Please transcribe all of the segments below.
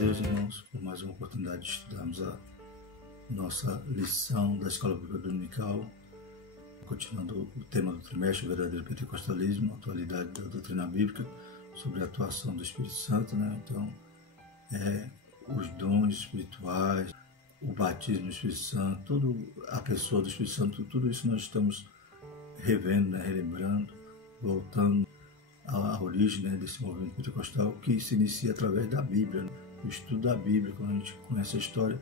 Deus, irmãos, por mais uma oportunidade de estudarmos a nossa lição da Escola Bíblica Dominical, continuando o tema do trimestre, o verdadeiro pentecostalismo, a atualidade da doutrina bíblica, sobre a atuação do Espírito Santo, né? Então, os dons espirituais, o batismo do Espírito Santo, a pessoa do Espírito Santo, tudo isso nós estamos revendo, né? Relembrando, voltando à origem, né, desse movimento pentecostal que se inicia através da Bíblia, né? O estudo da Bíblia. Quando a gente conhece a história,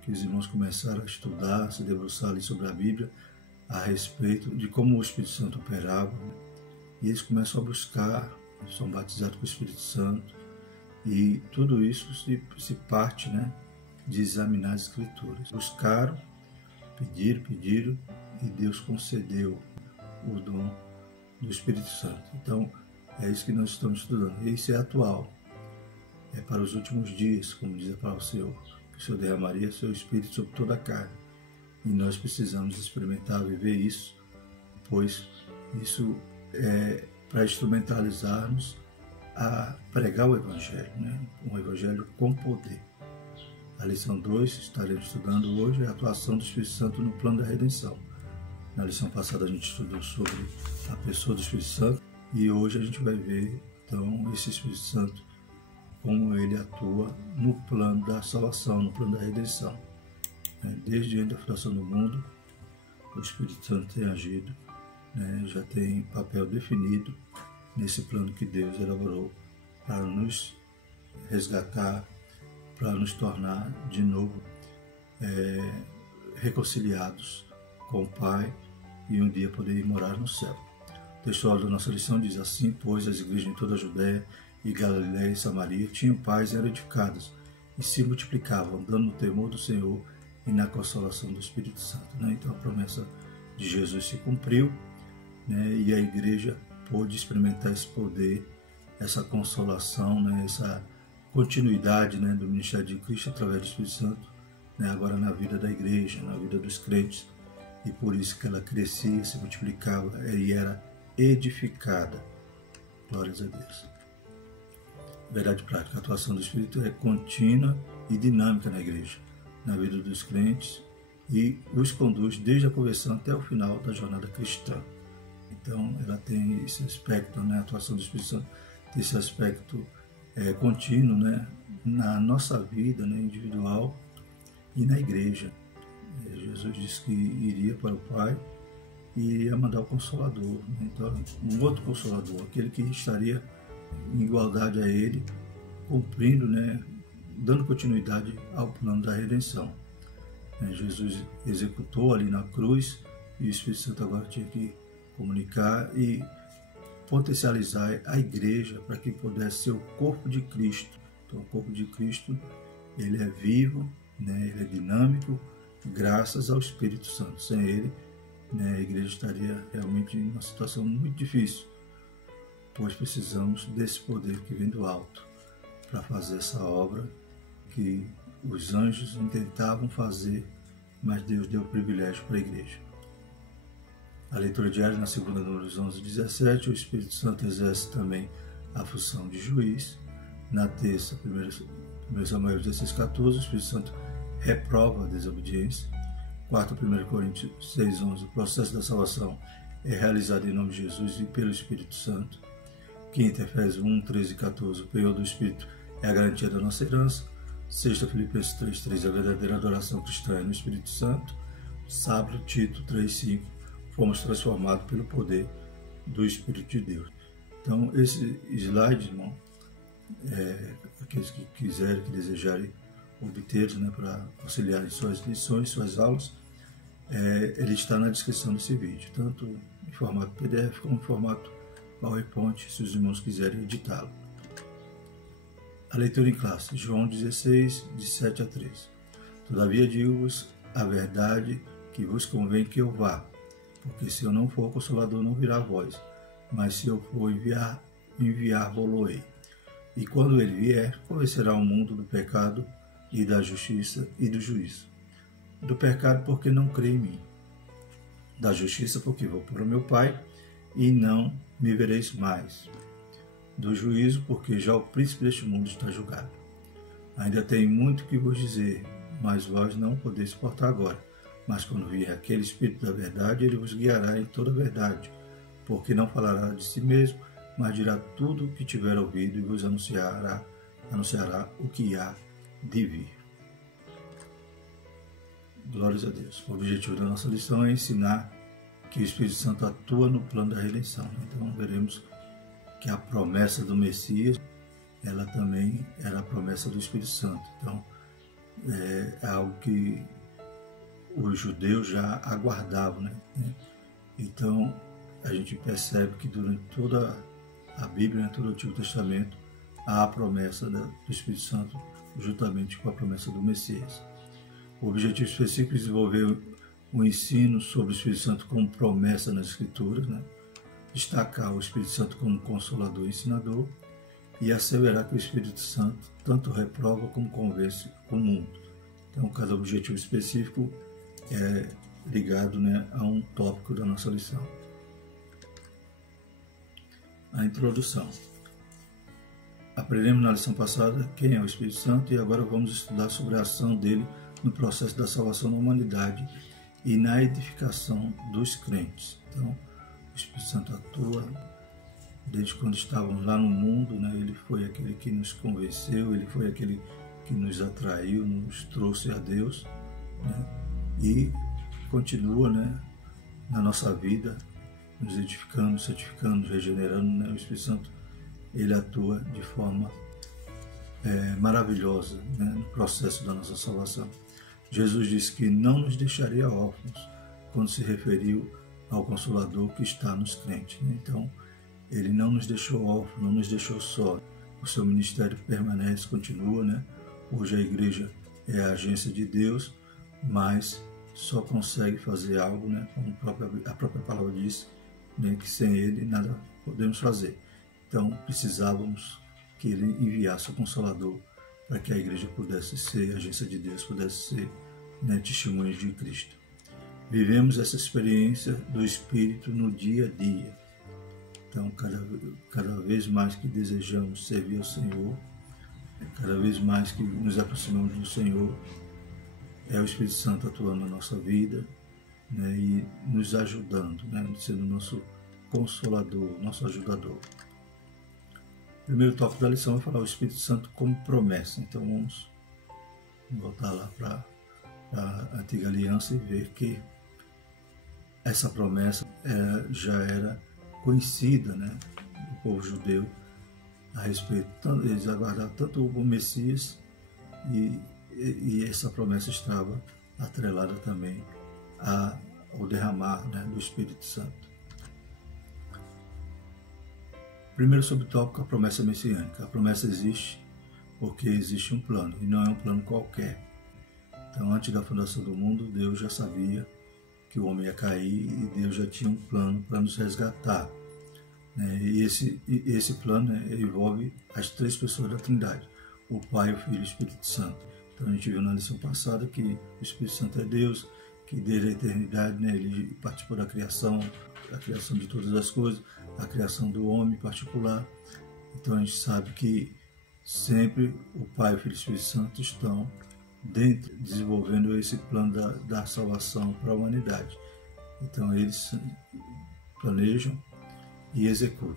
que os irmãos começaram a estudar, se debruçar ali sobre a Bíblia, a respeito de como o Espírito Santo operava, né? E eles começam a buscar, são batizados com o Espírito Santo, e tudo isso se parte, né, de examinar as Escrituras. Buscaram, pediram, e Deus concedeu o dom do Espírito Santo. Então, é isso que nós estamos estudando. E isso é atual. É para os últimos dias, como diz a palavra do Senhor, que o Senhor derramaria seu Espírito sobre toda a carne. E nós precisamos experimentar, viver isso, pois isso é para instrumentalizarmos a pregar o Evangelho, né? Um Evangelho com poder. A lição 2, estaremos estudando hoje, é a atuação do Espírito Santo no plano da redenção. Na lição passada a gente estudou sobre a pessoa do Espírito Santo e hoje a gente vai ver, então, esse Espírito Santo, como ele atua no plano da salvação, no plano da redenção. Desde a fundação do mundo, o Espírito Santo tem agido, né? Já tem papel definido nesse plano que Deus elaborou para nos resgatar, para nos tornar de novo reconciliados com o Pai e um dia poder morar no céu. O texto da nossa lição diz assim: pois as igrejas em toda a Judéia e Galiléia e Samaria tinham paz e eram edificadas e se multiplicavam, andando no temor do Senhor e na consolação do Espírito Santo. Então a promessa de Jesus se cumpriu, né? E a igreja pôde experimentar esse poder, essa consolação, né? Essa continuidade, né, do ministério de Cristo através do Espírito Santo, né? Agora na vida da igreja, na vida dos crentes, e por isso que ela crescia, se multiplicava e era edificada. Glórias a Deus. Verdade prática, a atuação do Espírito é contínua e dinâmica na igreja, na vida dos crentes, e os conduz desde a conversão até o final da jornada cristã. Então, ela tem esse aspecto, né, a atuação do Espírito Santo, tem esse aspecto contínuo, né, na nossa vida, né, individual e na igreja. Jesus disse que iria para o Pai e iria mandar o Consolador. Então, um outro Consolador, aquele que estaria em igualdade a Ele, cumprindo, né, dando continuidade ao plano da redenção. Jesus executou ali na cruz e o Espírito Santo agora tinha que comunicar e potencializar a igreja para que pudesse ser o corpo de Cristo. Então, o corpo de Cristo, ele é vivo, né, ele é dinâmico, graças ao Espírito Santo. Sem ele, né, a igreja estaria realmente em uma situação muito difícil, pois precisamos desse poder que vem do alto para fazer essa obra que os anjos intentavam fazer, mas Deus deu o privilégio para a igreja. A leitura diária na segunda, números 11 e 17, o Espírito Santo exerce também a função de juiz. Na terça, 1 Samuel 16, 14, o Espírito Santo reprova a desobediência. Quarta, 1 Coríntios 6, 11, o processo da salvação é realizado em nome de Jesus e pelo Espírito Santo. Quinta, Efésios 1, 13 e 14, o penhor do Espírito é a garantia da nossa herança. Sexta, Filipenses 3, 3, a verdadeira adoração cristã é no Espírito Santo. Sábado, Tito 3, 5, fomos transformados pelo poder do Espírito de Deus. Então, esse slide, irmão, aqueles que quiserem, que desejarem obter, né, para auxiliar em suas lições, suas aulas, ele está na descrição desse vídeo, tanto em formato PDF como em formato PowerPoint, se os irmãos quiserem editá-lo. A leitura em classe, João 16, de 7 a 13. Todavia digo-vos a verdade, que vos convém que eu vá, porque se eu não for, o Consolador não virá a vós, mas se eu for enviar-vos-ei. E quando ele vier, convencerá o mundo do pecado e da justiça e do juízo. Do pecado, porque não crê em mim. Da justiça, porque vou para o meu Pai e não me vereis mais. Do juízo, porque já o príncipe deste mundo está julgado. Ainda tenho muito que vos dizer, mas vós não podeis suportar agora. Mas quando vier aquele Espírito da verdade, ele vos guiará em toda a verdade, porque não falará de si mesmo, mas dirá tudo o que tiver ouvido e vos anunciará o que há de vir. Glórias a Deus. O objetivo da nossa lição é ensinar que o Espírito Santo atua no plano da redenção. Então veremos que a promessa do Messias, ela também era a promessa do Espírito Santo. Então é algo que os judeus já aguardavam, né? Então a gente percebe que durante toda a Bíblia, todo o Antigo Testamento, há a promessa do Espírito Santo juntamente com a promessa do Messias. O objetivo específico é desenvolver o ensino sobre o Espírito Santo como promessa nas Escrituras, né? Destacar o Espírito Santo como consolador e ensinador e asseverar que o Espírito Santo tanto reprova como convence o mundo. Então, cada objetivo específico é ligado, né, a um tópico da nossa lição. A introdução. Aprendemos na lição passada quem é o Espírito Santo e agora vamos estudar sobre a ação dele no processo da salvação da humanidade e na edificação dos crentes. Então, o Espírito Santo atua desde quando estávamos lá no mundo, né? Ele foi aquele que nos convenceu, ele foi aquele que nos atraiu, nos trouxe a Deus, né? E continua, né, na nossa vida, nos edificando, santificando, nos regenerando, né? O Espírito Santo, ele atua de forma maravilhosa, né, no processo da nossa salvação. Jesus disse que não nos deixaria órfãos quando se referiu ao Consolador que está nos crentes, né? Então, ele não nos deixou órfãos, não nos deixou só. O seu ministério permanece, continua, né? Hoje a igreja é a agência de Deus, mas só consegue fazer algo, né, como a própria palavra diz, né, que sem ele nada podemos fazer. Então, precisávamos que ele enviasse o Consolador para que a igreja pudesse ser agência de Deus, pudesse ser, né, testemunhas de Cristo. Vivemos essa experiência do Espírito no dia a dia. Então, cada vez mais que desejamos servir ao Senhor, cada vez mais que nos aproximamos do Senhor, é o Espírito Santo atuando na nossa vida, né, e nos ajudando, né, sendo nosso consolador, nosso ajudador. O primeiro tópico da lição é falar o Espírito Santo como promessa. Então vamos voltar lá para a Antiga Aliança e ver que essa promessa já era conhecida, né, do povo judeu a respeito. Eles aguardavam tanto o Messias e essa promessa estava atrelada também ao derramar, né, do Espírito Santo. Primeiro subtópico, a promessa messiânica. A promessa existe porque existe um plano, e não é um plano qualquer. Então, antes da fundação do mundo, Deus já sabia que o homem ia cair e Deus já tinha um plano para nos resgatar, né? E esse plano, né, envolve as três pessoas da Trindade, o Pai, o Filho e o Espírito Santo. Então, a gente viu na lição passada que o Espírito Santo é Deus, que desde a eternidade, né, ele participou da criação de todas as coisas, a criação do homem em particular. Então a gente sabe que sempre o Pai, o Filho e o Espírito Santo estão dentro, desenvolvendo esse plano da salvação para a humanidade. Então eles planejam e executam.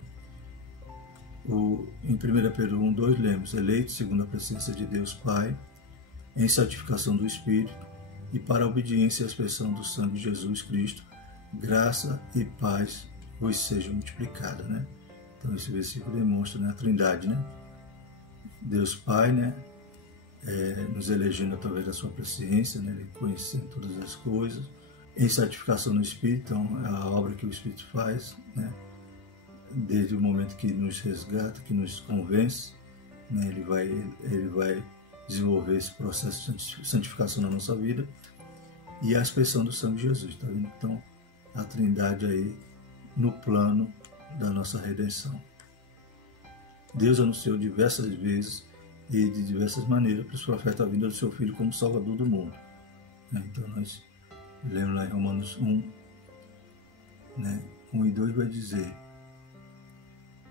Em 1 Pedro 1:2 lemos: eleitos segundo a presença de Deus Pai, em santificação do Espírito e para a obediência e a expressão do sangue de Jesus Cristo, graça e paz vos sejam multiplicadas, né? Então esse versículo demonstra, né, a Trindade, né? Deus Pai, né, nos elegendo através da sua presciência, né, ele conhecendo todas as coisas, em santificação no Espírito. Então é a obra que o Espírito faz, né, desde o momento que nos resgata, que nos convence, né, ele vai desenvolver esse processo de santificação na nossa vida, e a expressão do sangue de Jesus, tá vendo? Então a Trindade aí no plano da nossa redenção. Deus anunciou diversas vezes e de diversas maneiras para os profetas a vinda do seu Filho como Salvador do mundo, né? Então nós lemos lá em Romanos 1, né, 1 e 2 vai dizer: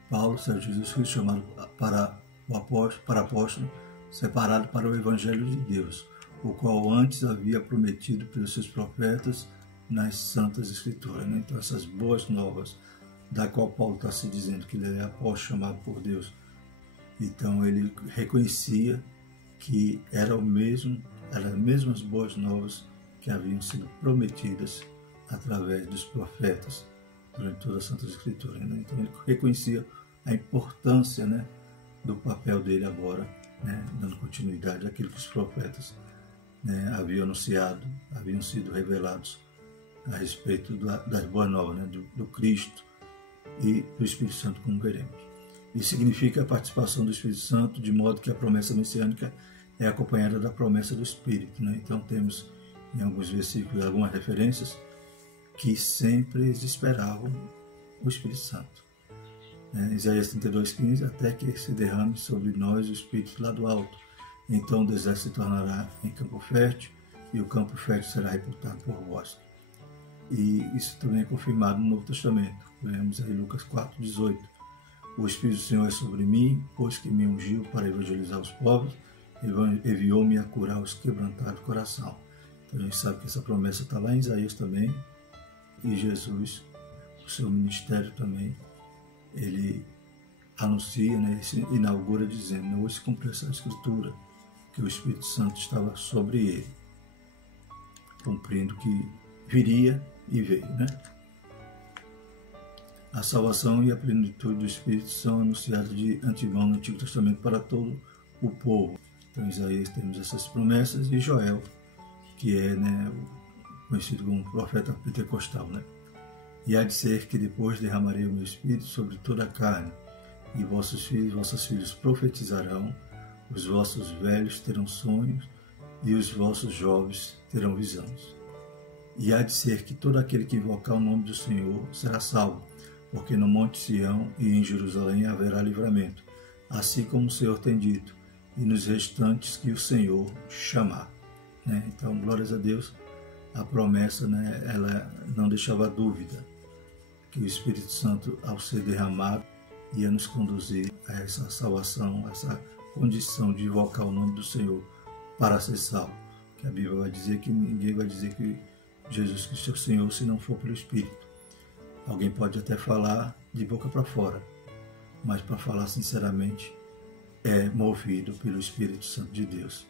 Paulo, servo de Jesus Cristo, chamado para apóstolo, separado para o Evangelho de Deus, o qual antes havia prometido pelos seus profetas nas Santas Escrituras. Né? Então, essas boas novas, da qual Paulo está se dizendo que ele é apóstolo chamado por Deus, então ele reconhecia que eram as mesmas boas novas que haviam sido prometidas através dos profetas durante toda a Santa Escritura. Né? Então ele reconhecia a importância, né, do papel dele agora, né, dando continuidade àquilo que os profetas, né, haviam anunciado, haviam sido revelados a respeito das boas novas, né, do Cristo e do Espírito Santo, como veremos. Isso significa a participação do Espírito Santo, de modo que a promessa messiânica é acompanhada da promessa do Espírito. Né? Então temos em alguns versículos algumas referências que sempre eles esperavam o Espírito Santo. Isaías 32,15, até que se derrame sobre nós o Espírito lá do alto. Então o deserto se tornará em campo fértil e o campo fértil será reputado por vós. E isso também é confirmado no Novo Testamento. Vemos aí Lucas 4,18. O Espírito do Senhor é sobre mim, pois que me ungiu para evangelizar os povos, enviou-me a curar os quebrantados de coração. Então a gente sabe que essa promessa está lá em Isaías também, e Jesus, o seu ministério também, ele anuncia, né, se inaugura dizendo: hoje se cumpriu essa escritura, que o Espírito Santo estava sobre ele, cumprindo que viria e veio. Né? A salvação e a plenitude do Espírito são anunciadas de antemão no Antigo Testamento para todo o povo. Então, em Isaías temos essas promessas, e Joel, que é, né, conhecido como profeta pentecostal. Né? E há de ser que depois derramarei o meu Espírito sobre toda a carne, e vossos filhos e vossas filhas profetizarão, os vossos velhos terão sonhos, e os vossos jovens terão visões. E há de ser que todo aquele que invocar o nome do Senhor será salvo, porque no Monte Sião e em Jerusalém haverá livramento, assim como o Senhor tem dito, e nos restantes que o Senhor chamar. Né? Então, glórias a Deus, a promessa, né, ela não deixava dúvida que o Espírito Santo, ao ser derramado, ia nos conduzir a essa salvação, a essa condição de invocar o nome do Senhor para ser salvo. Que a Bíblia vai dizer que ninguém vai dizer que Jesus Cristo é o Senhor se não for pelo Espírito. Alguém pode até falar de boca para fora, mas para falar sinceramente é movido pelo Espírito Santo de Deus.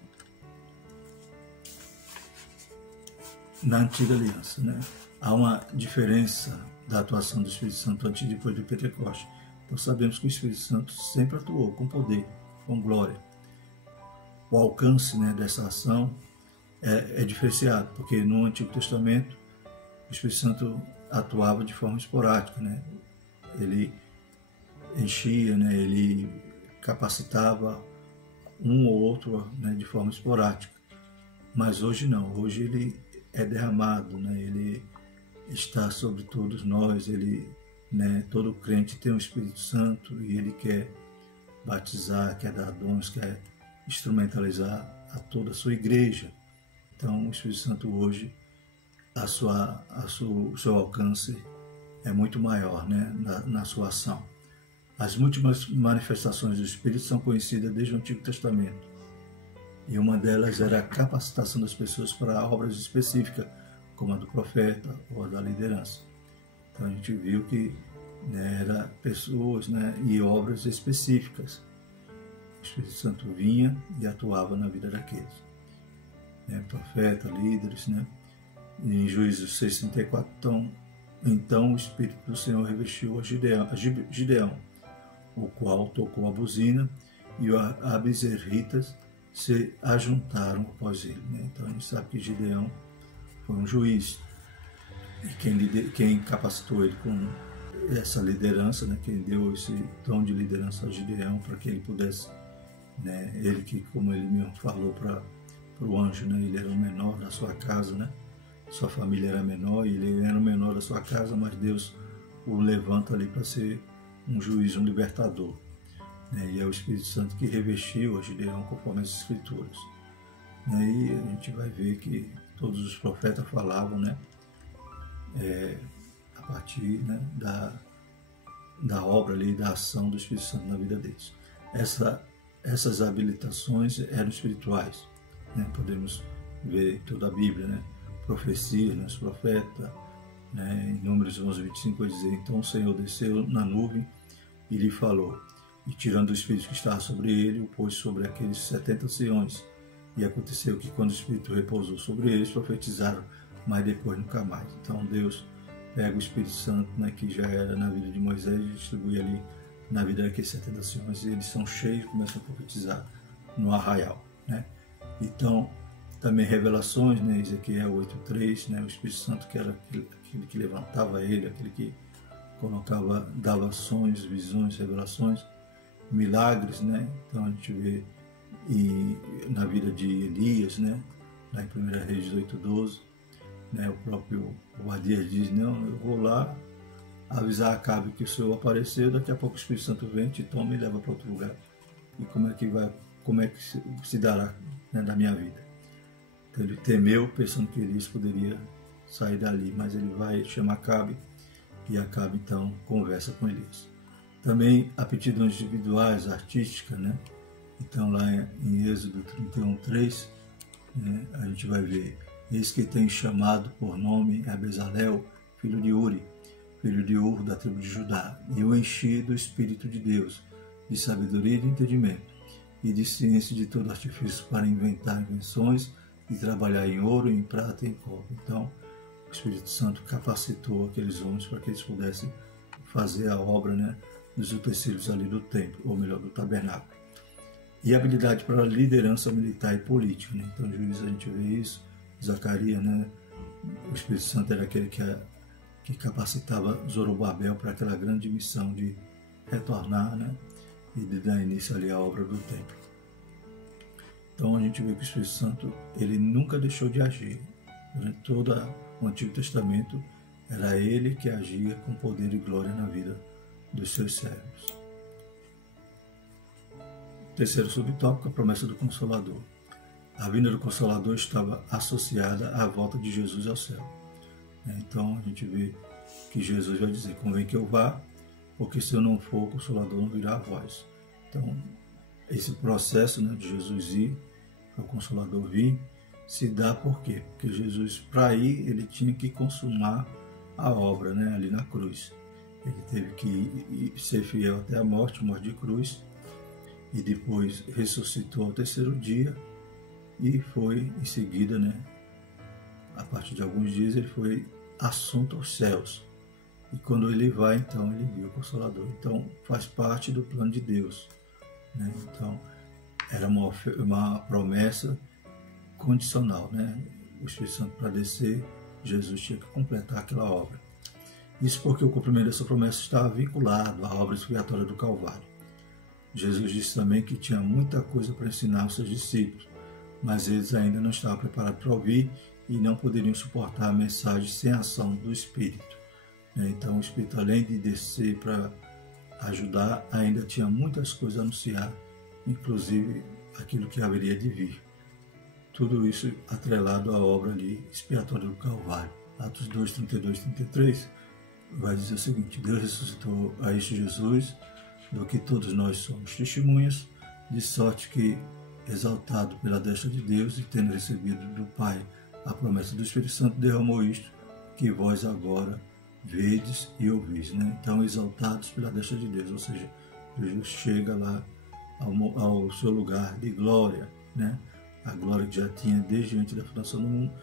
Na Antiga Aliança, né, há uma diferença da atuação do Espírito Santo antes e depois do Pentecostes. Então sabemos que o Espírito Santo sempre atuou com poder, com glória. O alcance, né, dessa ação é diferenciado, porque no Antigo Testamento o Espírito Santo atuava de forma esporádica. Né? Ele enchia, né, ele capacitava um ou outro, né, de forma esporádica. Mas hoje não, hoje ele é derramado, né? Ele está sobre todos nós, ele, né, todo crente tem o Espírito Santo e ele quer batizar, quer dar dons, quer instrumentalizar a toda a sua igreja. Então o Espírito Santo hoje, o seu alcance é muito maior, né, na sua ação. As múltiplas manifestações do Espírito são conhecidas desde o Antigo Testamento. E uma delas era a capacitação das pessoas para obras específicas, como a do profeta ou a da liderança. Então a gente viu que, né, era pessoas, né, e obras específicas. O Espírito Santo vinha e atuava na vida daqueles. Né, profeta, líderes, né? Em Juízes 6:34, então o Espírito do Senhor revestiu a Gideão, o qual tocou a buzina, e os abizerritas se ajuntaram após ele. Né? Então a gente sabe que Gideão foi um juiz, e quem capacitou ele com essa liderança, né? Quem deu esse dom de liderança a Gideão para que ele pudesse, né? Ele que, como ele mesmo falou para o anjo, né? Ele era o menor da sua casa, né? Sua família era menor e ele era o menor da sua casa, mas Deus o levanta ali para ser um juiz, um libertador. E é o Espírito Santo que revestiu a Gideão conforme as Escrituras. E a gente vai ver que todos os profetas falavam, né, a partir, né, da obra ali, da ação do Espírito Santo na vida deles. Essa essas habilitações eram espirituais, né? Podemos ver toda a Bíblia, né? Profecia, né? Os profetas, né? Em Números 11:25 vai dizer: então o Senhor desceu na nuvem e lhe falou, e tirando o Espírito que estava sobre ele, o pôs sobre aqueles 70 anciões. E aconteceu que quando o Espírito repousou sobre eles, profetizaram, mas depois nunca mais. Então Deus pega o Espírito Santo, né, que já era na vida de Moisés, e distribui ali na vida daqueles 70 anciões, e eles são cheios e começam a profetizar no arraial, né? Então, também revelações, né, Ezequiel 8:3, né, o Espírito Santo que era aquele que levantava ele, aquele que colocava, dava sonhos, visões, revelações, milagres, né? Então a gente vê na vida de Elias, né, lá em 1 Reis 18:12, né, o próprio Obadias diz: não, eu vou lá avisar Acabe que o Senhor apareceu, daqui a pouco o Espírito Santo vem, te toma e leva para outro lugar. E como é que se dará, né, da minha vida? Então ele temeu, pensando que Elias poderia sair dali, mas ele vai chamar Acabe, e Acabe então conversa com Elias. Também aptidões individuais, artísticas, né? Então lá em Êxodo 31:3, né, a gente vai ver: eis que tem chamado por nome a Bezalel, filho de Uri, filho de Ur, da tribo de Judá, e o enchi do Espírito de Deus, de sabedoria e de entendimento, e de ciência de todo artifício, para inventar invenções e trabalhar em ouro, em prata e em cobre. Então, o Espírito Santo capacitou aqueles homens para que eles pudessem fazer a obra, né, dos utensílios ali do templo, ou melhor, do tabernáculo. E habilidade para liderança militar e política, né? Então, Juízes, a gente vê isso. Zacarias, né, o Espírito Santo era aquele que capacitava Zorobabel para aquela grande missão de retornar, né, e de dar início ali à obra do templo. Então a gente vê que o Espírito Santo, ele nunca deixou de agir. Durante todo o Antigo Testamento, era ele que agia com poder e glória na vida dos seus servos. Terceiro subtópico, a promessa do Consolador. A vinda do Consolador estava associada à volta de Jesus ao céu. Então a gente vê que Jesus vai dizer: convém que eu vá, porque se eu não for, o Consolador não virá a vós. Então esse processo, né, de Jesus ir, para o Consolador vir, se dá por quê? Porque Jesus, para ir, ele tinha que consumar a obra, né, ali na cruz. Ele teve que ser fiel até a morte de cruz, e depois ressuscitou ao terceiro dia, e foi em seguida, né, a partir de alguns dias, ele foi assunto aos céus. E quando ele vai, então, ele viu o Consolador. Então, faz parte do plano de Deus, né? Então, era uma promessa condicional, né? O Espírito Santo, para descer, Jesus tinha que completar aquela obra. Isso porque o cumprimento dessa promessa estava vinculado à obra expiatória do Calvário. Jesus disse também que tinha muita coisa para ensinar aos seus discípulos, mas eles ainda não estavam preparados para ouvir e não poderiam suportar a mensagem sem a ação do Espírito. Então o Espírito, além de descer para ajudar, ainda tinha muitas coisas a anunciar, inclusive aquilo que haveria de vir. Tudo isso atrelado à obra ali expiatória do Calvário. Atos 2, 32 e 33 vai dizer o seguinte: Deus ressuscitou a este Jesus, do que todos nós somos testemunhas, de sorte que, exaltado pela destra de Deus e tendo recebido do Pai a promessa do Espírito Santo, derramou isto que vós agora vedes e ouvis, né? Então, exaltados pela destra de Deus, ou seja, Jesus chega lá ao seu lugar de glória, né? A glória que já tinha desde antes da fundação do mundo.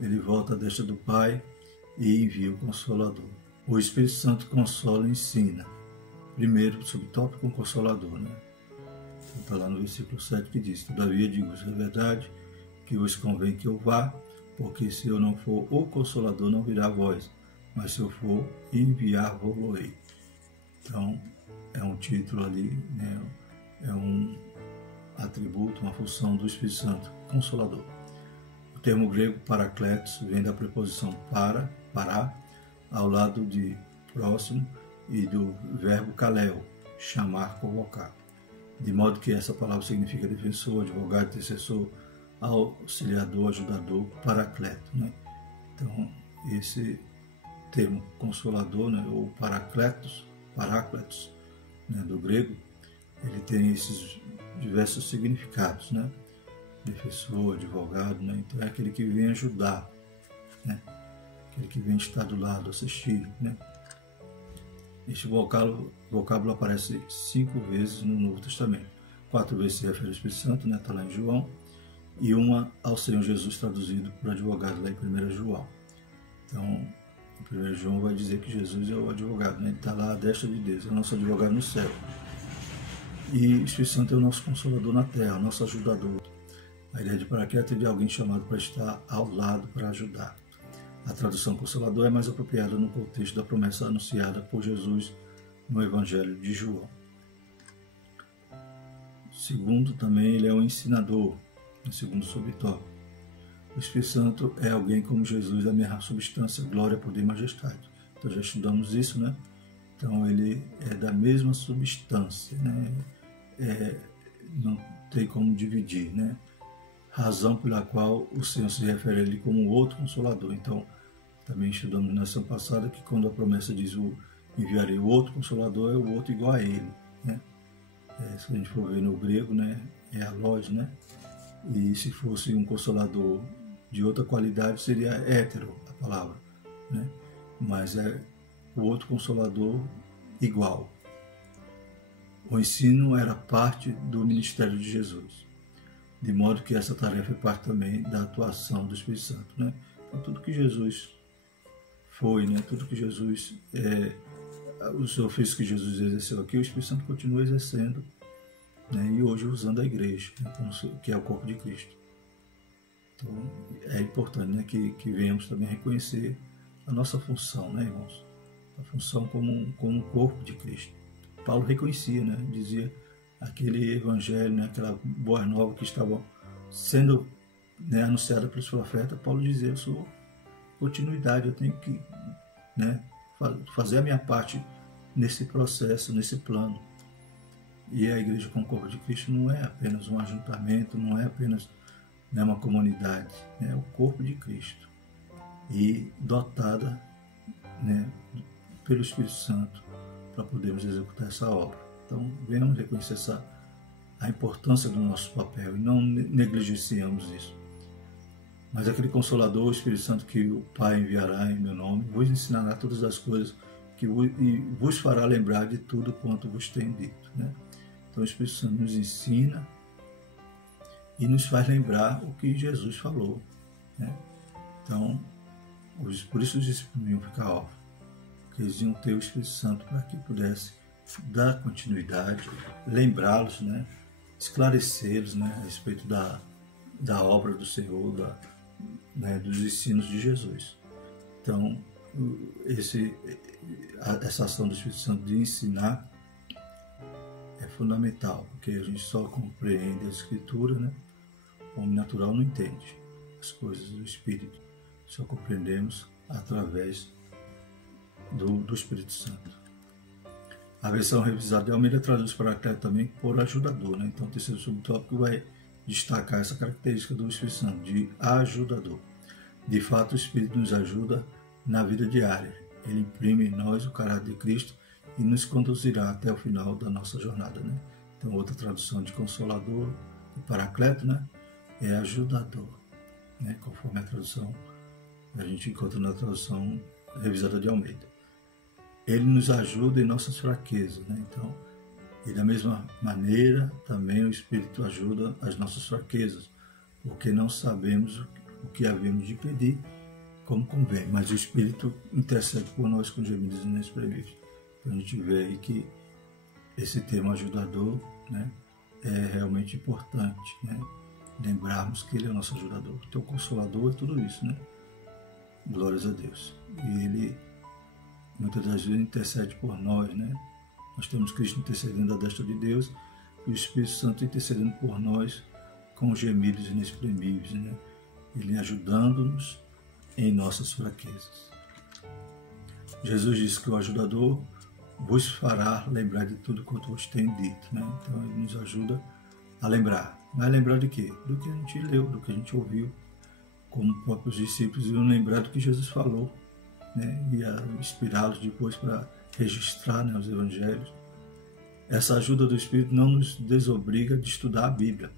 Ele volta à destra do Pai e envia o Consolador. O Espírito Santo consola e ensina. Primeiro subtópico, o Consolador, né? Está lá no versículo 7 que diz: todavia digo-vos a verdade, que vos convém que eu vá, porque se eu não for, o Consolador não virá a vós, mas se eu for, enviar-vos-ei. Então, é um título ali, né? É um atributo, uma função do Espírito Santo, Consolador. O termo grego parakletos vem da preposição para, ao lado de próximo, e do verbo kaleo, chamar, convocar. De modo que essa palavra significa defensor, advogado, intercessor, auxiliador, ajudador, paracleto, né? Então, esse termo consolador, né, ou parácletos, né, do grego, ele tem esses diversos significados, né? Defensor, advogado, né? Então é aquele que vem ajudar, né? Aquele que vem estar do lado, assistir, né? Este vocábulo aparece 5 vezes no Novo Testamento. 4 vezes se refere ao Espírito Santo, né? Está lá em João, e uma ao Senhor Jesus, traduzido por advogado lá em 1 João. Então, em 1 João vai dizer que Jesus é o advogado, né? Ele está lá à destra de Deus, é o nosso advogado no céu. E o Espírito Santo é o nosso consolador na terra, o nosso ajudador. A ideia de paracleto é de alguém chamado para estar ao lado para ajudar. A tradução consolador é mais apropriada no contexto da promessa anunciada por Jesus no Evangelho de João. Segundo, também ele é um ensinador, no segundo subtópico. O Espírito Santo é alguém como Jesus, a mesma substância, glória, poder e majestade. Então já estudamos isso, né? Então ele é da mesma substância, né? Não tem como dividir, né? Razão pela qual o Senhor se refere a ele como outro consolador. Então, também estudamos na lição passada que quando a promessa diz enviarei o outro consolador, é o outro igual a ele, né? Se a gente for ver no grego, né, é alós, né? E se fosse um consolador de outra qualidade, seria hétero a palavra, né? Mas é o outro consolador igual. O ensino era parte do ministério de Jesus, de modo que essa tarefa é parte também da atuação do Espírito Santo, né? Então, tudo que Jesus foi, né? Tudo que Jesus os ofícios que Jesus exerceu aqui, o Espírito Santo continua exercendo, né? E hoje usando a igreja, né? Que é o corpo de Cristo. Então é importante, né? que venhamos também reconhecer a nossa função, né, irmãos? A função como corpo de Cristo. Paulo reconhecia, né? Dizia aquele evangelho, né? Aquela boa nova que estava sendo, né, anunciada pelos profetas. Paulo dizia: eu sou continuidade, eu tenho que, né, fazer a minha parte nesse processo, nesse plano. E a igreja como corpo de Cristo não é apenas um ajuntamento, não é apenas, né, uma comunidade, é o corpo de Cristo e dotada, né, pelo Espírito Santo para podermos executar essa obra. Então venhamos reconhecer a importância do nosso papel e não negligenciamos isso. Mas aquele Consolador, o Espírito Santo, que o Pai enviará em meu nome, vos ensinará todas as coisas e vos fará lembrar de tudo quanto vos tenho dito, né? Então o Espírito Santo nos ensina e nos faz lembrar o que Jesus falou, né? Então, por isso os discípulos iam ficar órfãos, porque eles iam ter o Espírito Santo para que pudesse dar continuidade, lembrá-los, né? Esclarecê-los, né, a respeito da obra do Senhor, né, dos ensinos de Jesus. Então, essa ação do Espírito Santo de ensinar é fundamental, porque a gente só compreende a Escritura, né? O homem natural não entende as coisas do Espírito, só compreendemos através do Espírito Santo. A versão revisada de Almeida traduz para cá também por ajudador, né? Então o terceiro subtópico vai destacar essa característica do Espírito Santo, de ajudador. De fato, o Espírito nos ajuda na vida diária. Ele imprime em nós o caráter de Cristo e nos conduzirá até o final da nossa jornada, né? Então, outra tradução de Consolador, de Paracleto, né, é ajudador, né? Conforme a tradução a gente encontra na tradução revisada de Almeida. Ele nos ajuda em nossas fraquezas, né? Então, e da mesma maneira, também o Espírito ajuda as nossas fraquezas, porque não sabemos o que havemos de pedir como convém, mas o Espírito intercede por nós com gemidos inexprimíveis. Então a gente vê aí que esse termo ajudador, né, é realmente importante, né? Lembrarmos que ele é o nosso ajudador. Então o Consolador é tudo isso, né? Glórias a Deus. E ele muitas das vezes intercede por nós, né? Nós temos Cristo intercedendo à destra de Deus e o Espírito Santo intercedendo por nós com gemidos inexprimíveis, né? Ele ajudando-nos em nossas fraquezas. Jesus disse que o ajudador vos fará lembrar de tudo quanto vos tenho dito, né? Então ele nos ajuda a lembrar. Mas lembrar de quê? Do que a gente leu, do que a gente ouviu, como próprios discípulos iam lembrar do que Jesus falou, né? E a inspirá-los depois para registrar, né, os evangelhos, Essa ajuda do Espírito não nos desobriga de estudar a Bíblia.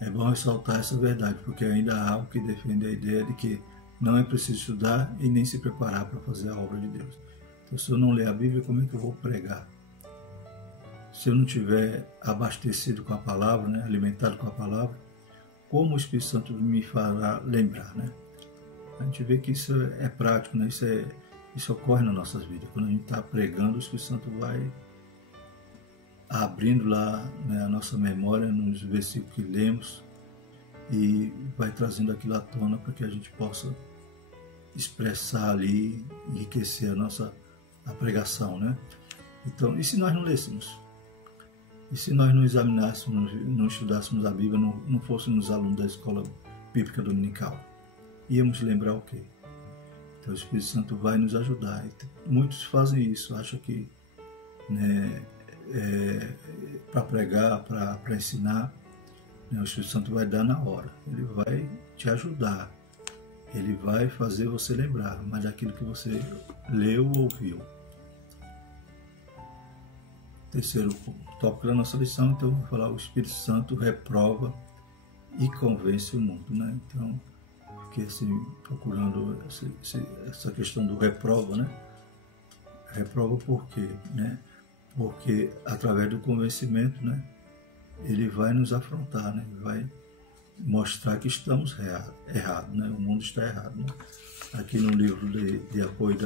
É bom ressaltar essa verdade, porque ainda há algo que defende a ideia de que não é preciso estudar e nem se preparar para fazer a obra de Deus. Então, se eu não ler a Bíblia, como é que eu vou pregar? Se eu não estiver abastecido com a palavra, né, alimentado com a palavra, como o Espírito Santo me fará lembrar? Né? A gente vê que isso é prático, né? Isso ocorre nas nossas vidas. Quando a gente está pregando, o Espírito Santo vai abrindo lá, né, a nossa memória nos versículos que lemos e vai trazendo aquilo à tona para que a gente possa expressar ali, enriquecer a pregação, né? Então, e se nós não lêssemos? E se nós não examinássemos, não estudássemos a Bíblia, não fôssemos alunos da escola bíblica dominical? Íamos lembrar o quê? Então o Espírito Santo vai nos ajudar. E muitos fazem isso, acham que, né, para pregar, para ensinar, né, o Espírito Santo vai dar na hora. Ele vai te ajudar. Ele vai fazer você lembrar, mas daquilo que você leu ou ouviu. Terceiro tópico da nossa lição, então, vou falar: o Espírito Santo reprova e convence o mundo, né? Então, fiquei assim, procurando essa questão do reprova, né? Reprova por quê, né? Porque através do convencimento, né, ele vai nos afrontar, né? Ele vai mostrar que estamos errados, né? O mundo está errado, né? Aqui no livro de apoio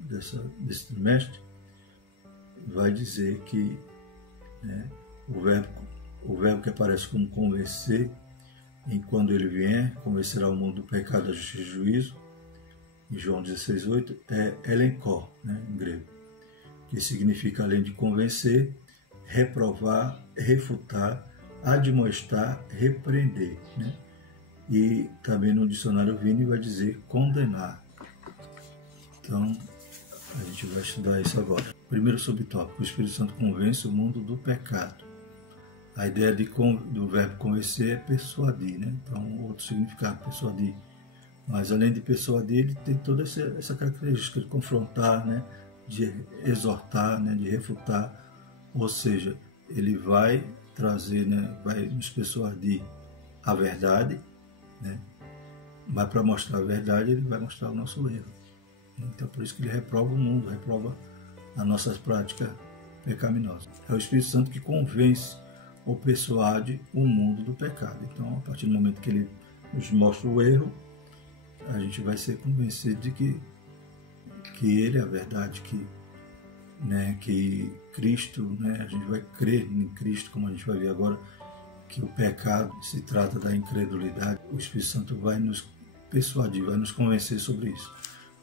desse trimestre, vai dizer que, né, o verbo que aparece como convencer, em quando ele vier, convencerá o mundo do pecado, da justiça e do juízo, em João 16:8, é elenkó, né, em grego, que significa, além de convencer, reprovar, refutar, admoestar, repreender, né? E também no dicionário Vini vai dizer condenar. Então, a gente vai estudar isso agora. Primeiro subtópico: o Espírito Santo convence o mundo do pecado. A ideia do verbo convencer é persuadir, né? Então, outro significado, persuadir. Mas além de persuadir, ele tem toda essa característica de confrontar, né? De exortar, né? De refutar. Ou seja, ele vai trazer, né? Vai nos persuadir a verdade, né? Mas para mostrar a verdade, ele vai mostrar o nosso erro. Então, por isso que ele reprova o mundo, reprova as nossas práticas pecaminosas. É o Espírito Santo que convence ou persuade o mundo do pecado. Então, a partir do momento que ele nos mostra o erro, a gente vai ser convencido de que ele é a verdade, que Cristo, né, a gente vai crer em Cristo, como a gente vai ver agora, que o pecado se trata da incredulidade. O Espírito Santo vai nos persuadir, vai nos convencer sobre isso.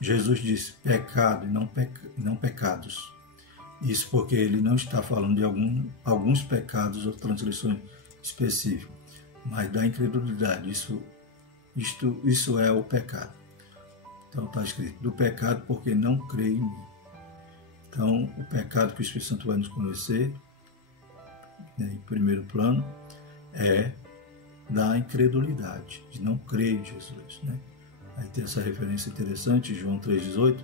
Jesus disse pecado e não pecados. Isso porque ele não está falando de alguns pecados ou transgressões específicas, mas da incredulidade. Isso é o pecado. Então está escrito: do pecado porque não crê em mim. Então, o pecado que o Espírito Santo vai nos convencer, né, em primeiro plano, é da incredulidade, de não crer em Jesus, né? Aí tem essa referência interessante, João 3,18: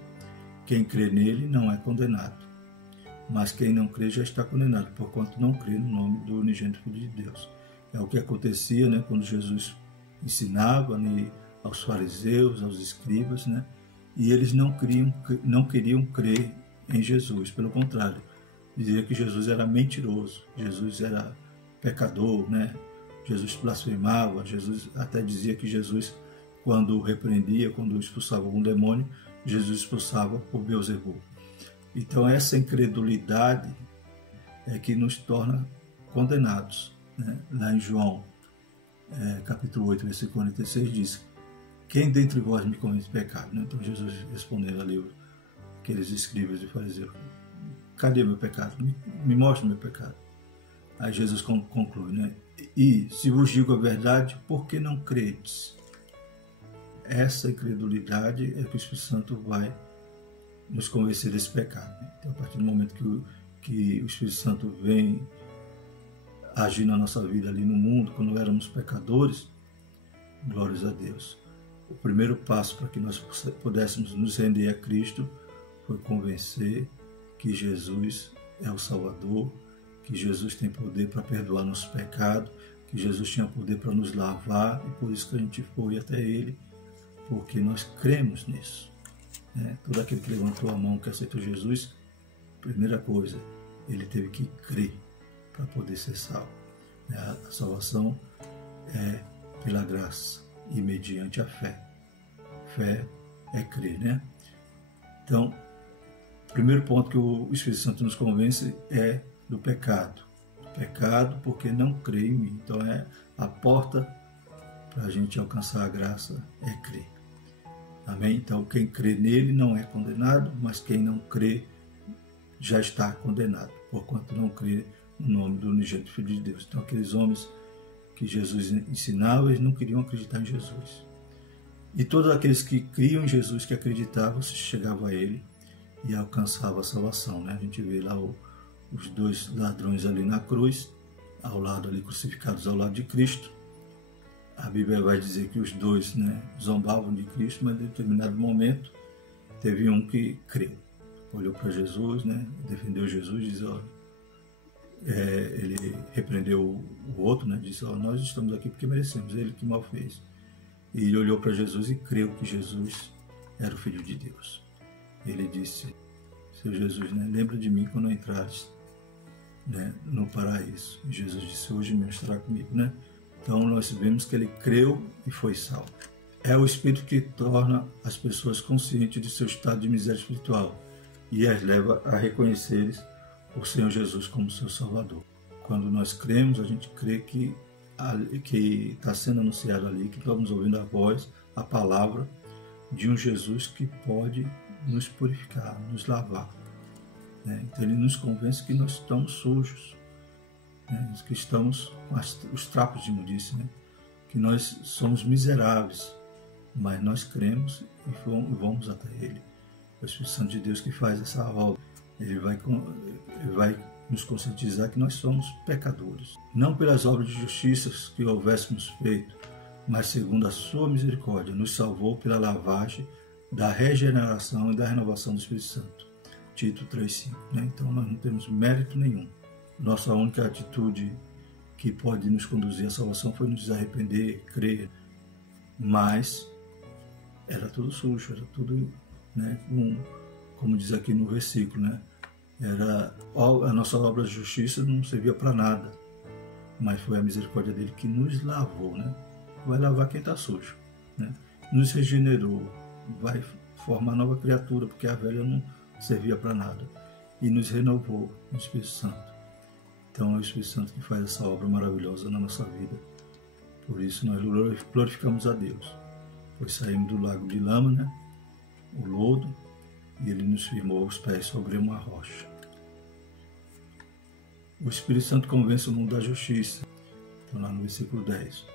quem crê nele não é condenado, mas quem não crê já está condenado, porquanto não crê no nome do unigênito Filho de Deus. É o que acontecia, né, quando Jesus ensinava, né, aos fariseus, aos escribas, né, e eles não queriam crer em Jesus, pelo contrário, dizia que Jesus era mentiroso, Jesus era pecador, né? Jesus blasfemava, Jesus até dizia que Jesus, quando repreendia, quando expulsava algum demônio, Jesus expulsava por Beelzebul. Então essa incredulidade é que nos torna condenados, né? Lá em João, capítulo 8, versículo 46, diz: quem dentre vós me comete pecado? Né? Então Jesus respondendo ali aqueles escribas e fariseus: cadê meu pecado? Me mostra meu pecado. Aí Jesus conclui, né? E se vos digo a verdade, por que não credes? Essa incredulidade é que o Espírito Santo vai nos convencer desse pecado. Então, a partir do momento que o Espírito Santo vem agir na nossa vida ali no mundo, quando éramos pecadores, glórias a Deus. O primeiro passo para que nós pudéssemos nos render a Cristo foi convencer que Jesus é o Salvador, que Jesus tem poder para perdoar nosso pecado, que Jesus tinha poder para nos lavar, e por isso que a gente foi até Ele, porque nós cremos nisso. Todo aquele que levantou a mão, que aceitou Jesus, primeira coisa, ele teve que crer para poder ser salvo. A salvação é pela graça e mediante a fé. Fé é crer, né? Então, o primeiro ponto que o Espírito Santo nos convence é do pecado. Pecado porque não crê em mim. Então, a porta para a gente alcançar a graça é crer. Amém? Então, quem crê nele não é condenado, mas quem não crê já está condenado, porquanto não crê no nome do unigênito Filho de Deus. Então, aqueles homens que Jesus ensinava, eles não queriam acreditar em Jesus. E todos aqueles que criam em Jesus, que acreditavam, chegavam a ele e alcançavam a salvação. A gente vê lá os dois ladrões ali na cruz, ao lado ali, crucificados ao lado de Cristo. A Bíblia vai dizer que os dois zombavam de Cristo, mas em determinado momento teve um que creu. Olhou para Jesus, defendeu Jesus, diz, ele repreendeu o outro, disse, nós estamos aqui porque merecemos, ele que mal fez. E ele olhou para Jesus e creu que Jesus era o Filho de Deus. Ele disse, Seu Jesus, lembra de mim quando entrares no paraíso. E Jesus disse, hoje mesmo estará comigo. Então nós vemos que ele creu e foi salvo. É o Espírito que torna as pessoas conscientes de seu estado de miséria espiritual e as leva a reconhecerem o Senhor Jesus como seu Salvador. Quando nós cremos, a gente crê que está sendo anunciado ali, que estamos ouvindo a voz, a palavra de um Jesus que pode nos purificar, nos lavar. Então ele nos convence que nós estamos sujos, que estamos com os trapos de imundícia, que nós somos miseráveis, mas nós cremos e vamos até ele. O Espírito Santo de Deus que faz essa obra, ele vai nos conscientizar que nós somos pecadores, não pelas obras de justiça que houvéssemos feito, mas segundo a sua misericórdia, nos salvou pela lavagem da regeneração e da renovação do Espírito Santo. Tito 3,5. Então nós não temos mérito nenhum. Nossa única atitude que pode nos conduzir à salvação foi nos arrepender, crer, mas era tudo sujo, era tudo, como diz aqui no versículo, a nossa obra de justiça não servia para nada, mas foi a misericórdia dele que nos lavou, vai lavar quem está sujo, nos regenerou, vai formar nova criatura, porque a velha não servia para nada, e nos renovou no Espírito Santo. Então é o Espírito Santo que faz essa obra maravilhosa na nossa vida. Por isso nós glorificamos a Deus, pois saímos do lago de lama, o lodo, e ele nos firmou os pés sobre uma rocha. O Espírito Santo convence o mundo da justiça. Então lá no versículo 10.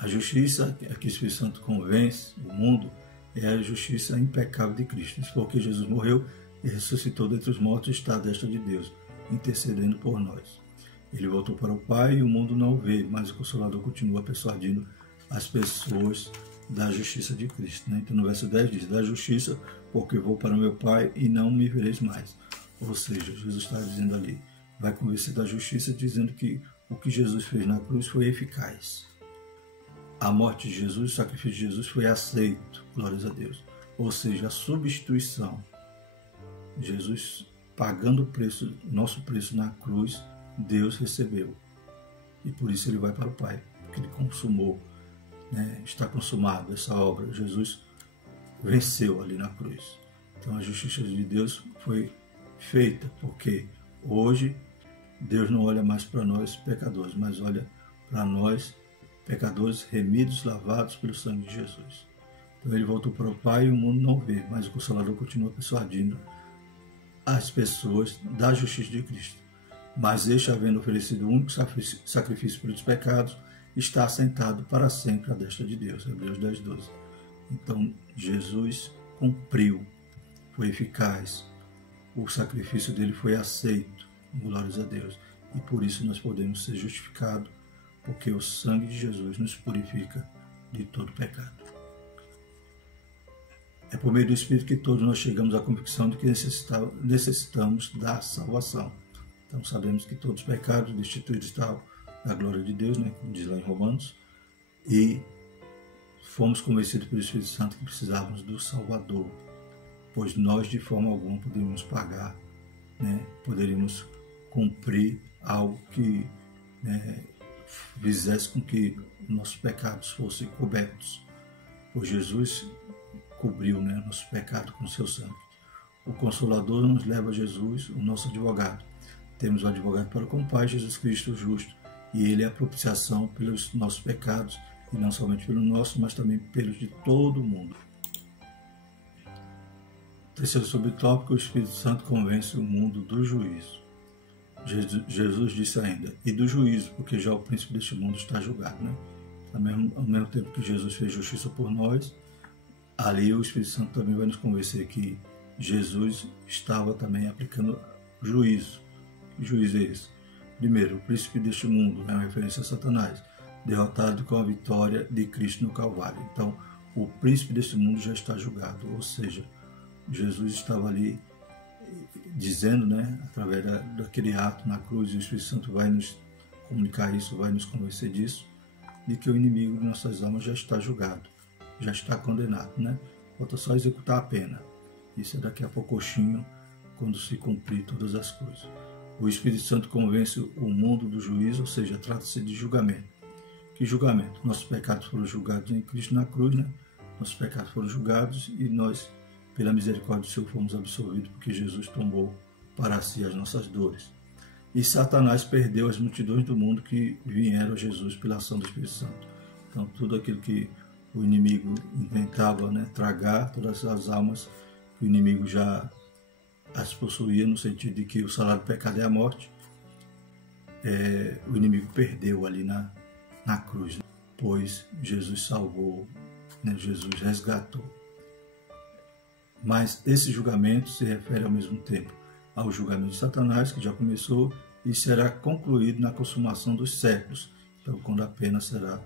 A justiça a que o Espírito Santo convence o mundo é a justiça impecável de Cristo. Isso porque Jesus morreu e ressuscitou dentre os mortos e está à destra de Deus, intercedendo por nós. Ele voltou para o Pai e o mundo não o vê, mas o Consolador continua persuadindo as pessoas da justiça de Cristo. Então no verso 10 diz, da justiça, porque vou para o meu Pai e não me vereis mais. Ou seja, Jesus está dizendo ali, vai convencer da justiça, dizendo que o que Jesus fez na cruz foi eficaz. A morte de Jesus, o sacrifício de Jesus foi aceito, glórias a Deus. Ou seja, a substituição. Jesus pagando o preço, nosso preço na cruz, Deus recebeu. E por isso ele vai para o Pai, porque ele consumou, está consumado essa obra. Jesus venceu ali na cruz. Então a justiça de Deus foi feita, porque hoje Deus não olha mais para nós pecadores, mas olha para nós pecadores remidos, lavados pelo sangue de Jesus. Então ele voltou para o Pai e o mundo não vê, mas o Consolador continua persuadindo as pessoas da justiça de Cristo. Mas este, havendo oferecido o único sacrifício pelos pecados, está assentado para sempre à destra de Deus. Hebreus 10:12. Então Jesus cumpriu, foi eficaz, o sacrifício dele foi aceito, glórias a Deus, e por isso nós podemos ser justificados, porque o sangue de Jesus nos purifica de todo pecado. É por meio do Espírito que todos nós chegamos à convicção de que necessitamos da salvação. Então sabemos que todos os pecados destituídos estão da glória de Deus, né, como diz lá em Romanos, e fomos convencidos pelo Espírito Santo que precisávamos do Salvador, pois nós de forma alguma poderíamos pagar, né, poderíamos cumprir algo que, né, fizesse com que nossos pecados fossem cobertos, pois Jesus cobriu, né, nossos pecados com seu sangue. O Consolador nos leva a Jesus, o nosso advogado. Temos um advogado para com o Pai, Jesus Cristo o justo, e Ele é a propiciação pelos nossos pecados, e não somente pelo nosso, mas também pelos de todo o mundo. Terceiro subtópico, o Espírito Santo convence o mundo do juízo. Jesus disse ainda, e do juízo, porque já o príncipe deste mundo está julgado, né? Ao mesmo tempo que Jesus fez justiça por nós, ali o Espírito Santo também vai nos convencer que Jesus estava também aplicando juízo. Que juízo é esse? Primeiro, o príncipe deste mundo é uma referência a Satanás, derrotado com a vitória de Cristo no Calvário. Então, o príncipe deste mundo já está julgado, ou seja, Jesus estava ali dizendo, né, através daquele ato na cruz, e o Espírito Santo vai nos comunicar isso, vai nos convencer disso, de que o inimigo de nossas almas já está julgado, já está condenado, né? Falta só executar a pena. Isso é daqui a pouquinho, quando se cumprir todas as coisas. O Espírito Santo convence o mundo do juízo, ou seja, trata-se de julgamento. Que julgamento? Nossos pecados foram julgados em Cristo na cruz, né? Nossos pecados foram julgados e nós, pela misericórdia do Senhor, fomos absolvidos porque Jesus tomou para si as nossas dores. E Satanás perdeu as multidões do mundo que vieram a Jesus pela ação do Espírito Santo. Então, tudo aquilo que o inimigo inventava, né, tragar, todas as almas que o inimigo já as possuía, no sentido de que o salário do pecado é a morte, o inimigo perdeu ali na cruz, né? Pois Jesus salvou, né, Jesus resgatou. Mas esse julgamento se refere ao mesmo tempo ao julgamento de Satanás, que já começou e será concluído na consumação dos séculos, então quando a pena será,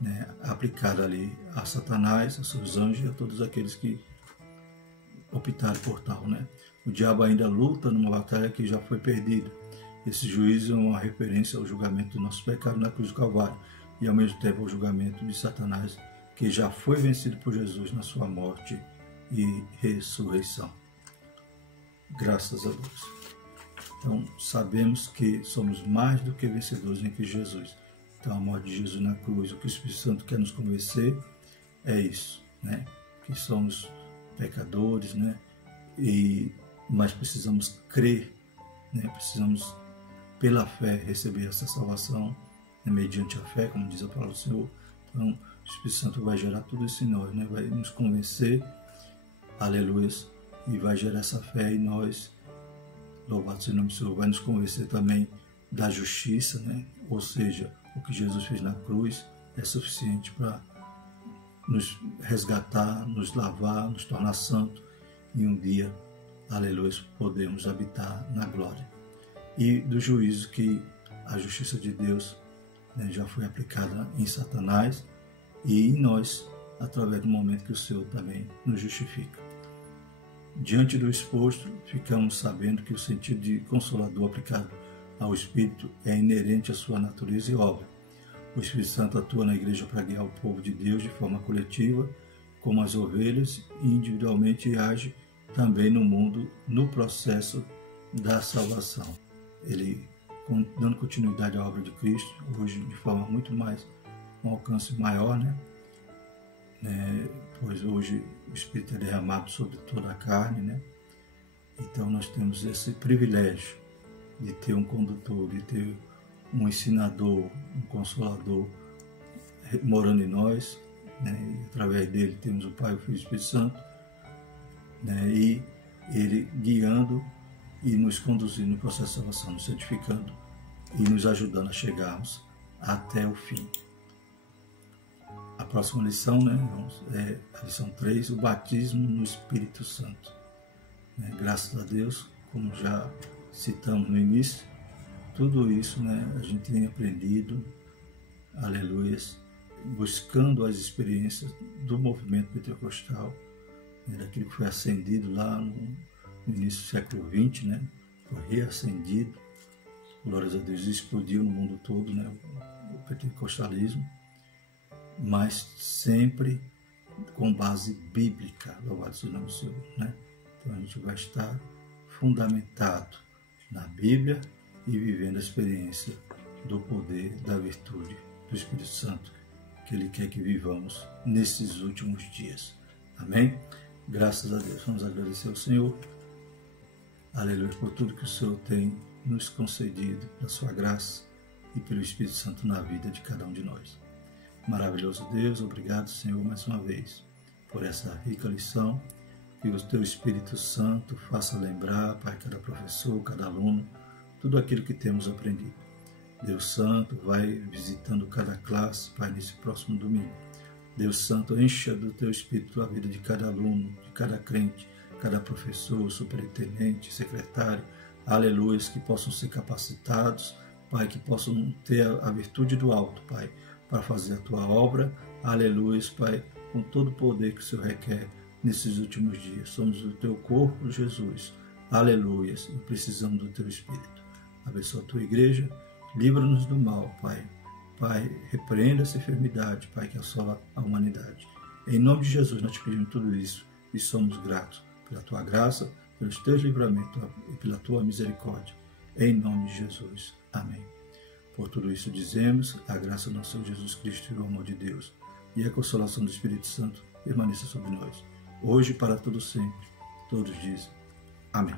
né, aplicada ali a Satanás, a seus anjos e a todos aqueles que optaram por tal, né? O diabo ainda luta numa batalha que já foi perdida. Esse juízo é uma referência ao julgamento do nosso pecado na cruz do Calvário e ao mesmo tempo ao julgamento de Satanás, que já foi vencido por Jesus na sua morte e ressurreição. Graças a Deus. Então, sabemos que somos mais do que vencedores em Cristo Jesus. Então, a morte de Jesus na cruz, o que o Espírito Santo quer nos convencer é isso, né? Que somos pecadores, né? Mas precisamos crer, né? Precisamos, pela fé, receber essa salvação, né? Mediante a fé, como diz a palavra do Senhor. Então, o Espírito Santo vai gerar tudo isso em nós, né? Vai nos convencer, aleluia, e vai gerar essa fé em nós. Louvado seja o nome do Senhor. Vai nos convencer também da justiça, né? Ou seja, o que Jesus fez na cruz é suficiente para nos resgatar, nos lavar, nos tornar santos e um dia, aleluia, podemos habitar na glória. E do juízo que a justiça de Deus, né, já foi aplicada em Satanás e em nós, através do momento que o Senhor também nos justifica. Diante do exposto, ficamos sabendo que o sentido de consolador aplicado ao Espírito é inerente à sua natureza e obra. O Espírito Santo atua na igreja para guiar o povo de Deus de forma coletiva, como as ovelhas, e individualmente age também no mundo, no processo da salvação. Ele, dando continuidade à obra de Cristo, hoje de forma muito mais, um alcance maior, né? Pois hoje o Espírito é derramado sobre toda a carne, né? Então nós temos esse privilégio de ter um condutor, de ter um ensinador, um consolador morando em nós, né? E através dele temos o Pai, o Filho e o Espírito Santo, né? E ele guiando e nos conduzindo no processo de salvação, nos santificando e nos ajudando a chegarmos até o fim. A próxima lição, né, irmãos, é a lição 3, o batismo no Espírito Santo. Graças a Deus, como já citamos no início, tudo isso, né, a gente tem aprendido, aleluia, buscando as experiências do movimento pentecostal, daquilo que foi acendido lá no início do século XX, né? Foi reacendido, glórias a Deus, explodiu no mundo todo, né? O pentecostalismo, mas sempre com base bíblica, louvado seja o nome do Senhor, né? Então a gente vai estar fundamentado na Bíblia e vivendo a experiência do poder, da virtude do Espírito Santo, que Ele quer que vivamos nesses últimos dias. Amém? Graças a Deus. Vamos agradecer ao Senhor. Aleluia, por tudo que o Senhor tem nos concedido, pela sua graça e pelo Espírito Santo na vida de cada um de nós. Maravilhoso Deus, obrigado, Senhor, mais uma vez, por essa rica lição. Que o Teu Espírito Santo faça lembrar, Pai, cada professor, cada aluno, tudo aquilo que temos aprendido. Deus Santo, vai visitando cada classe, Pai, nesse próximo domingo. Deus Santo, encha do Teu Espírito a vida de cada aluno, de cada crente, cada professor, superintendente, secretário, aleluia, que possam ser capacitados, Pai, que possam ter a virtude do alto, Pai, para fazer a Tua obra, aleluia, Pai, com todo o poder que o Senhor requer nesses últimos dias. Somos o Teu corpo, Jesus, aleluia, e precisamos do Teu Espírito. Abençoa a Tua igreja, livra-nos do mal, Pai. Pai, repreenda essa enfermidade, Pai, que assola a humanidade. Em nome de Jesus, nós te pedimos tudo isso e somos gratos pela Tua graça, pelos Teus livramentos e pela Tua misericórdia. Em nome de Jesus. Amém. Por tudo isso dizemos, a graça do nosso Senhor Jesus Cristo e o amor de Deus e a consolação do Espírito Santo permaneça sobre nós, hoje e para todo sempre. Todos dizem. Amém.